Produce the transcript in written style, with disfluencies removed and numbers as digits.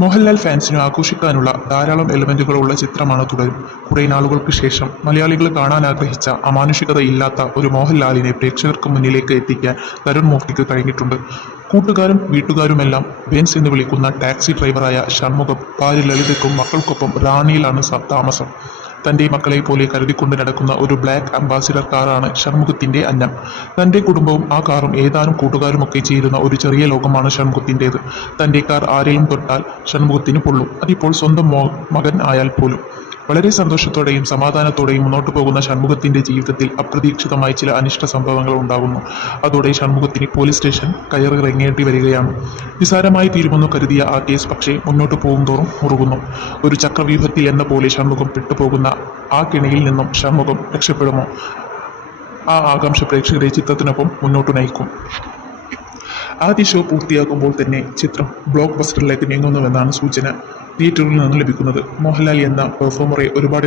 മോഹൻലാൽ ഫാൻസിന് ആഘോഷിക്കാനുള്ള ധാരാളം എലമെന്റുകളുള്ള ചിത്രമാണ് തുടരും. കുറെ നാളുകൾക്ക് ശേഷം മലയാളികൾ കാണാൻ ആഗ്രഹിച്ച അമാനുഷികതയില്ലാത്ത ഒരു മോഹൻലാലിനെ പ്രേക്ഷകർക്ക് മുന്നിലേക്ക് എത്തിക്കാൻ തരുൺ മൂർത്തിക്ക് കഴിഞ്ഞിട്ടുണ്ട്. കൂട്ടുകാരും വീട്ടുകാരുമെല്ലാം ബെൻസ് എന്ന് വിളിക്കുന്ന ടാക്സി ഡ്രൈവറായ ഷൺമുഖം ഭാര്യ ലളിതയ്ക്കും മക്കൾക്കൊപ്പം റാന്നിയിലാണ് താമസം. തൻ്റെ മക്കളെ പോലെ കരുതിക്കൊണ്ട് നടക്കുന്ന ഒരു ബ്ലാക്ക് അംബാസിഡർ കാറാണ് ഷൺമുഖത്തിൻ്റെ അന്നം. തൻ്റെ കുടുംബവും ആ കാറും ഏതാനും കൂട്ടുകാരുമൊക്കെ ചേരുന്ന ഒരു ചെറിയ ലോകമാണ് ഷൺമുഖത്തിൻ്റേത്. തൻ്റെ കാർ ആരെയും തൊട്ടാൽ ഷൺമുഖത്തിന് പൊള്ളും, അതിപ്പോൾ സ്വന്തം മകൻ ആയാൽ പോലും. വളരെ സന്തോഷത്തോടെയും സമാധാനത്തോടെയും മുന്നോട്ട് പോകുന്ന ഷൺമുഖത്തിൻ്റെ ജീവിതത്തിൽ അപ്രതീക്ഷിതമായി ചില അനിഷ്ട സംഭവങ്ങൾ ഉണ്ടാകുന്നു. അതോടെ ഷൺമുഖത്തിന് പോലീസ് സ്റ്റേഷൻ കയറിറങ്ങേണ്ടി വരികയാണ്. നിസാരമായി തീരുമെന്നു കരുതിയ ആ കേസ് പക്ഷേ മുന്നോട്ട് പോകുന്തോറും മുറുകുന്നു. ഒരു ചക്രവ്യൂഹത്തിൽ എന്ന പോലെ ഷൺമുഖം പെട്ടുപോകുന്ന ആ കെണിയിൽ നിന്നും ഷൺമുഖം രക്ഷപ്പെടുമോ? ആ ആകാംക്ഷ പ്രേക്ഷകരെ ചിത്രത്തിനൊപ്പം മുന്നോട്ട് നയിക്കും. ആദ്യ ഷോ പൂർത്തിയാകുമ്പോൾ തന്നെ ചിത്രം ബ്ലോക്ക് ബസ്റ്ററിലേക്ക് നീങ്ങുന്നുവെന്നാണ് സൂചന തിയേറ്ററിൽ നിന്ന് ലഭിക്കുന്നത്. മോഹൻലാൽ എന്ന പെർഫോമറെ ഒരുപാട്